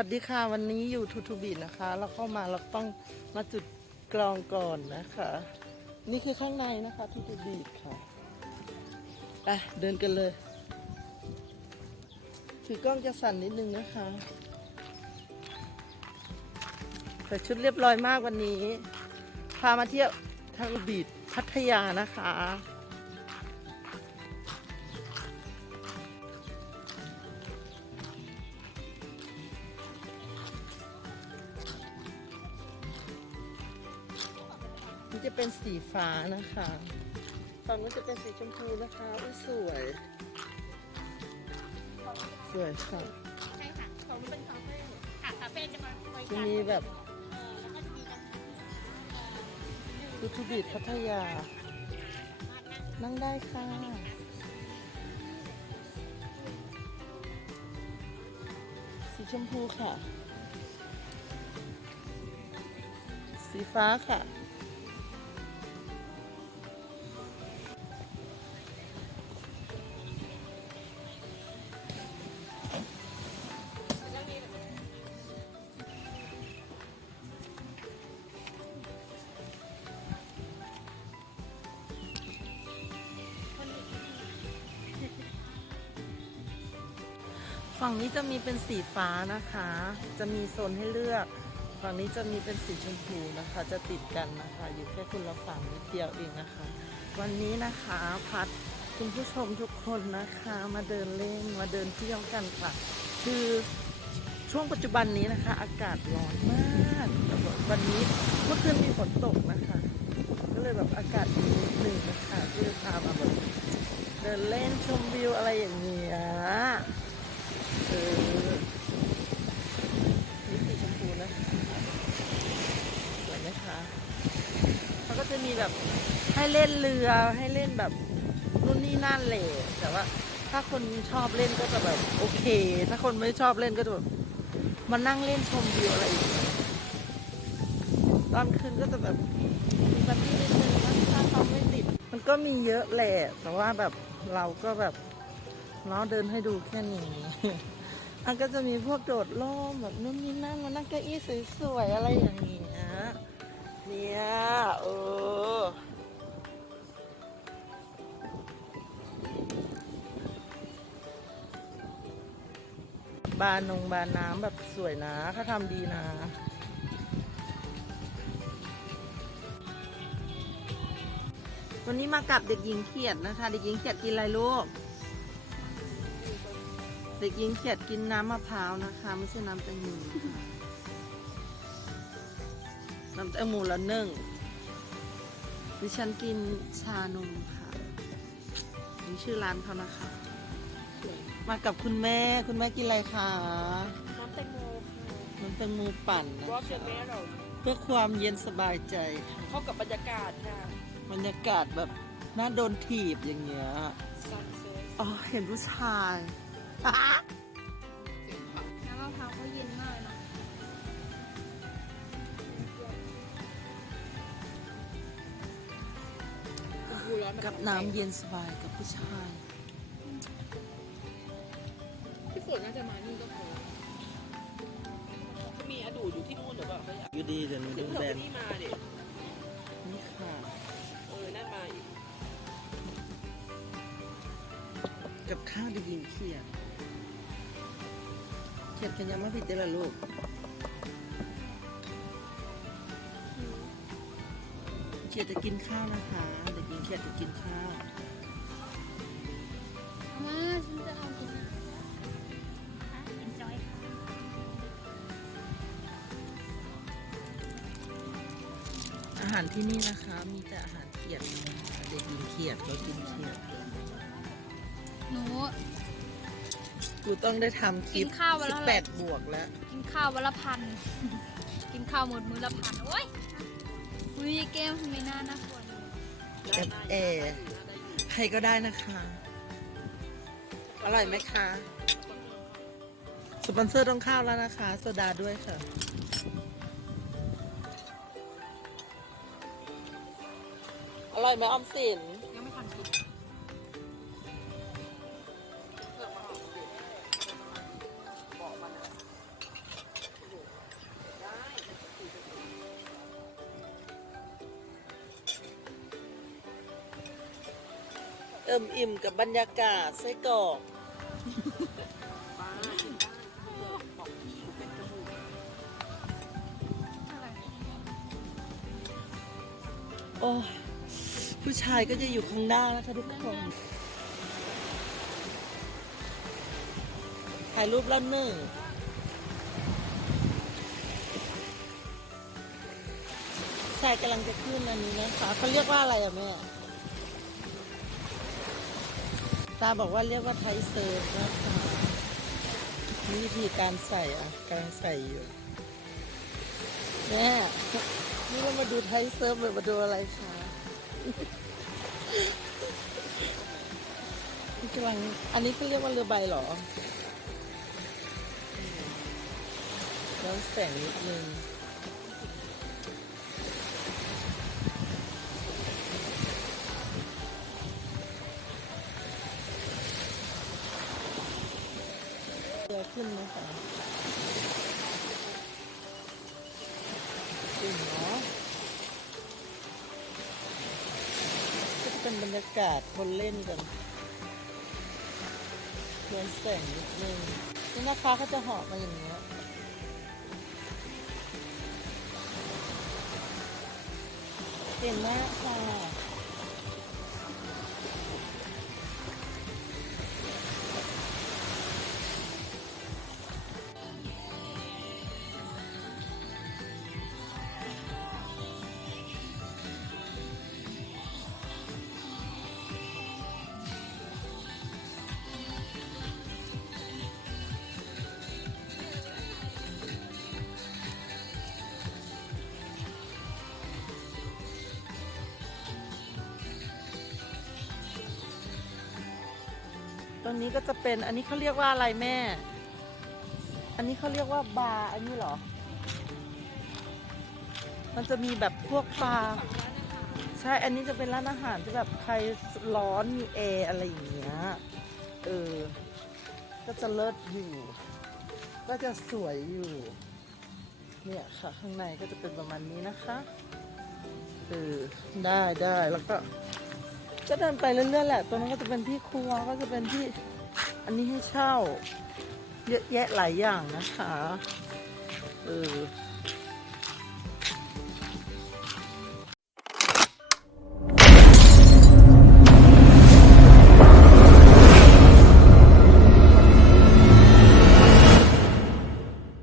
วัสดีค่ะวันนี้อยู่ทูทูบีนะคะ เราเข้ามาเราต้องมาจุดกรองก่อนนะคะ นี่คือข้างในนะคะทูทูบีค่ะไปเดินกันเลยถือกล้องจะสั่นนิดนึงนะคะใส่ชุดเรียบร้อยมากวันนี้ พามาเที่ยวทางบีดพัทยานะคะ จะเป็นสีฟ้านะคะฝั่งนู้นจะเป็นสีชมพูนะคะอุ้ยสวย สวยค่ะ ใช่ค่ะของมันเป็นคาเฟ่ค่ะคาเฟ่จะมาบริจะการมีแบบ เออแล้วก็จะมีการยูทูบีดพัทยา นั่งได้ค่ะ สีชมพูค่ะ สีฟ้าค่ะ ฝั่งนี้จะมีเป็นสีฟ้านะคะ จะมีโซนให้เลือก ฝั่งนี้จะมีเป็นสีชมพูนะคะ จะติดกันนะคะ อยู่แค่คนละฝั่งนิดเดียวเองนะคะ วันนี้นะคะพัดคุณผู้ชมทุกคนนะคะมาเดินเล่นมาเดินเที่ยวกันค่ะ คือช่วงปัจจุบันนี้นะคะ อากาศร้อนมากแต่ว่าวันนี้เมื่อคืนมีฝนตกนะคะ ก็เลยแบบอากาศดีนิดหนึ่งนะคะก็เลยพามาแบบเดินเล่นชมวิวอะไรอย่างเงี้ย เออนี่สีชมพูนะสวยไหมคะเขาก็จะมีแบบให้เล่นเรือให้เล่นแบบนู่นนี่นั่นเลยแต่ว่า ถ้าคนชอบเล่นก็จะแบบโอเค ถ้าคนไม่ชอบเล่นก็จะแบบมานั่งเล่นชมวิวอะไรอย่างเงี้ยตอนคืนก็จะแบบมีปาร์ตี้นิดนึงนะถ้าเขาไม่ติด มันก็มีเยอะแหละแต่ว่าแบบเราก็แบบ เนาะเดินให้ดูแค่นี้ อันก็จะมีพวกโดดร่มแบบนู่นนี่นั่นมานั่งเก้าอี้สวยๆอะไรอย่างเงี้ยเนี่ยเออบานนงบานน้ำแบบสวยนะเขาทำดีนะวันนี้มากับเด็กหญิงเขียดนะคะ เด็กหญิงเขียดกินอะไรลูก เด็กหญิงเขียดกินน้ำมะพร้าวนะคะไม่ใช่น้ำแตงโมค่ะน้ำแตงโมละหนึ่งดิฉันกินชานมค่ะนี่ชื่อร้านเขานะคะ มากับคุณแม่คุณแม่กินอะไรคะน้ำแตงโมค่ะน้ำแตงโมปั่นนะวอล์กเดอะเมโรเพื่อความเย็นสบายใจค่ะเข้ากับบรรยากาศค่ะบรรยากาศแบบน่าโดนถีบอย่างเงี้ยซันเซ็ตอ๋อเห็นผู้ชาย น้ำมะพร้าวก็เย็นมากเนาะดูร้อนกับน้ำเย็นสบายกับผู้ชาย พี่ฝนน่าจะมานี่ก็พอเขามีอดูดอยู่ที่นู่นหรือเปล่าเขาอยากอยู่ดีเดี๋ยวนี้เดี๋ยวดูเผื่อแดไปนนี่มาดินี่ค่ะ เออนั่นมาอีก กับข้าวได้ยินเขียด เขียดกันยังไม่ผิดเจละลูกเขียดจะกินข้าวนะคะเด็กหญิงเขียดจะกินข้าวมาฉันจะเอากินอะ enjoy อาหารที่นี่นะคะ มีแต่อาหารเขียดนะคะเด็กหญิงเขียดเรากินเขียดหนู กูต้องได้ทำคลิปกินข้าววันสิละบเท่าไหแปร่ดบวกแล้ว กินข้าววันละพัน กินข้าวหมดมื้อละพัน โอ้ยอุ้ยเกมทำไมหน้าน่ากลัวเลยแอบแอร์ใครก็ได้นะคะ อร่อยไหมคะ สปอนเซอร์ต้องข้าวแล้วนะคะ โซดาด้วยค่ะ อร่อยไหมออมสิน มอิ่มกับบรรยากาศไส้กรอกโอ้ผู้ชายก็จะอยู่ข้างหน้านะคะทุกคนถ่ายรูปแล้วหนึ่งชายกำลังจะขึ้นอันนี้นะคะเขาเรียกว่าอะไรอะแม่ ตาบอกว่าเรียกว่าไทยเซิร์ฟนะคะนี่วิธีการใส่อะกำลังใส่อยู่แม่นี่เรามาดูไทยเซิร์ฟหรือมาดูอะไรคะนี่กำลังอันนี้เขาเรียกว่าเรือใบเหรอแล้วแสงนิดนึง ขึ้นไหมคะขึ้นเนาะก็จะเป็นบรรยากาศคนเล่นกันเพื่อนแสงนิดนึงนี่นะคะเขาจะเหาะมาอย่างเงี้ยเก่งมากค่ะ ตรงนี้ก็จะเป็นอันนี้เขาเรียกว่าอะไรแม่ อันนี้เขาเรียกว่าบาร์อันนี้เหรอ มันจะมีแบบพวกปลาใช่อันนี้จะเป็นร้านอาหารที่แบบใครร้อนมีแอร์อะไรอย่างเงี้ยเออก็จะเลิศอยู่ ก็จะสวยอยู่ เนี่ยค่ะข้างในก็จะเป็นประมาณนี้นะคะเออได้ได้แล้วก็ ก็เดินไปเรื่อยๆแหละ ตรงนั้นก็จะเป็นที่ครัว ก็จะเป็นที่ อันนี้ให้เช่า เยอะแยะหลายอย่างนะคะ เออ